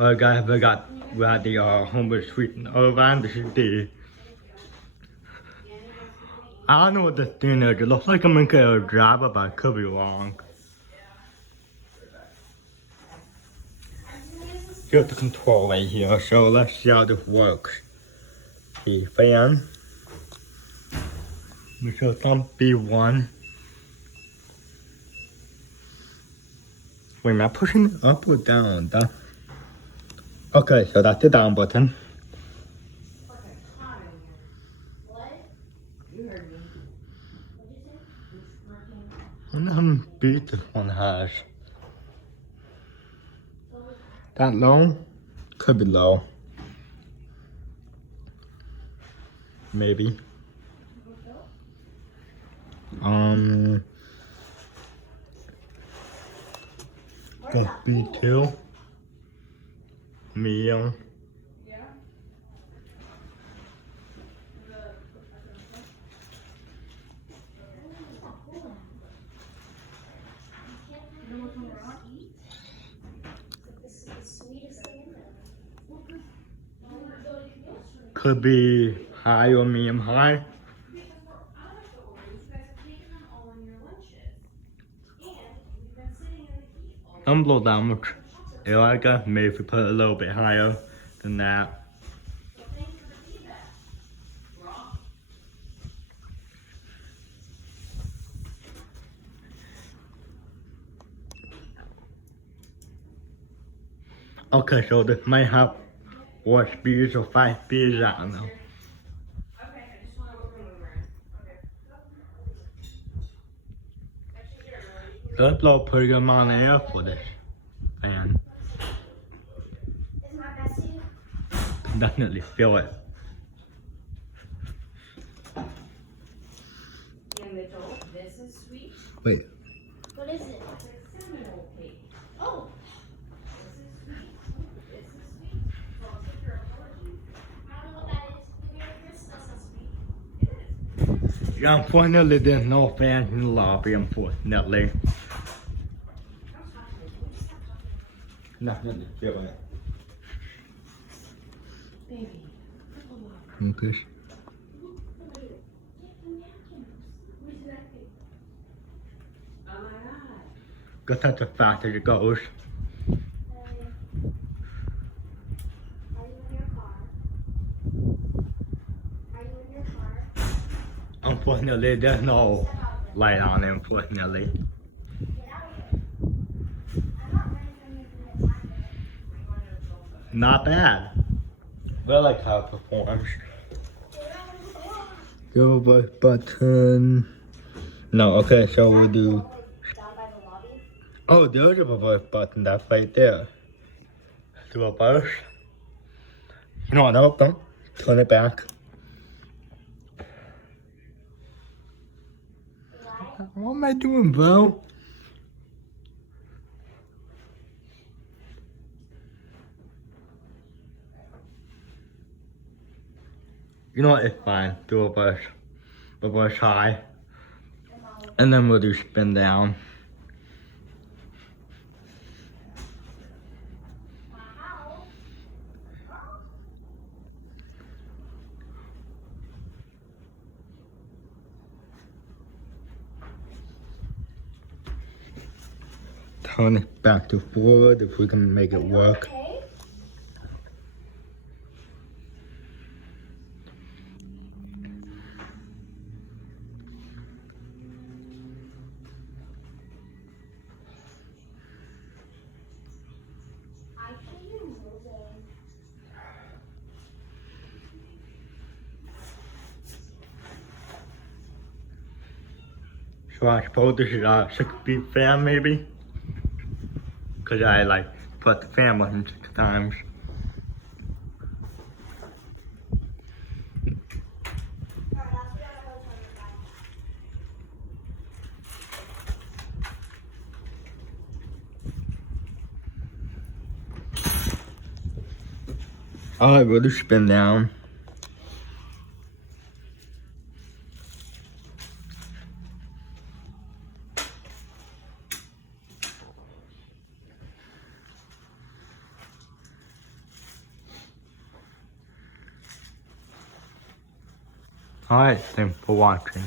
Guys, we got the Homewood Sweet Oven. This is the. I don't know what this thing is. It looks like I'm gonna drive it, but I could be wrong. Here's the control right here, so let's see how this works. The fan. We show some B1. Wait, am I pushing it up or down? Okay, so that's the down button. I wonder how many beats this one has. That low? Could be low. Maybe. Got B2. Medium. Could be high or medium high. I'm below that much. Maybe if we put it a little bit higher than that. Okay, so this might have 4 speeds or 5 speeds, I don't know. Let's blow a pretty good amount of air for this fan. Can definitely feel it. This is sweet. Wait. What is it? Cinnamon cake. Oh. This is sweet. This is sweet. Well, take your allergies. I don't know what that is. Your Christmas is sweet. It is. Yeah, unfortunately, there's no fan in the lobby, unfortunately. Definitely feel it. Baby. Okay. Oh my God. Guess that's as fast as it goes. Are you in your car? Are you in your car? Unfortunately, there's no light on it, unfortunately. Get out of here. I'm not ready for anything that's happening. Not bad. I like how it performs. Go button. No, okay, so we'll do. Down by the lobby? Oh, there's a reverse button, that's right there. Do reverse. You know what, no, don't. Turn it back. What am I doing, bro? You know what, it's fine. Do reverse. Reverse high. And then we'll do spin down. Turn it back to forward if we can make it work. Okay. I see you moving. So I suppose this is a 6-speed fan maybe? Cause I like put the fan button 6 times. Alright, we'll do spin down. Alright, thanks for watching.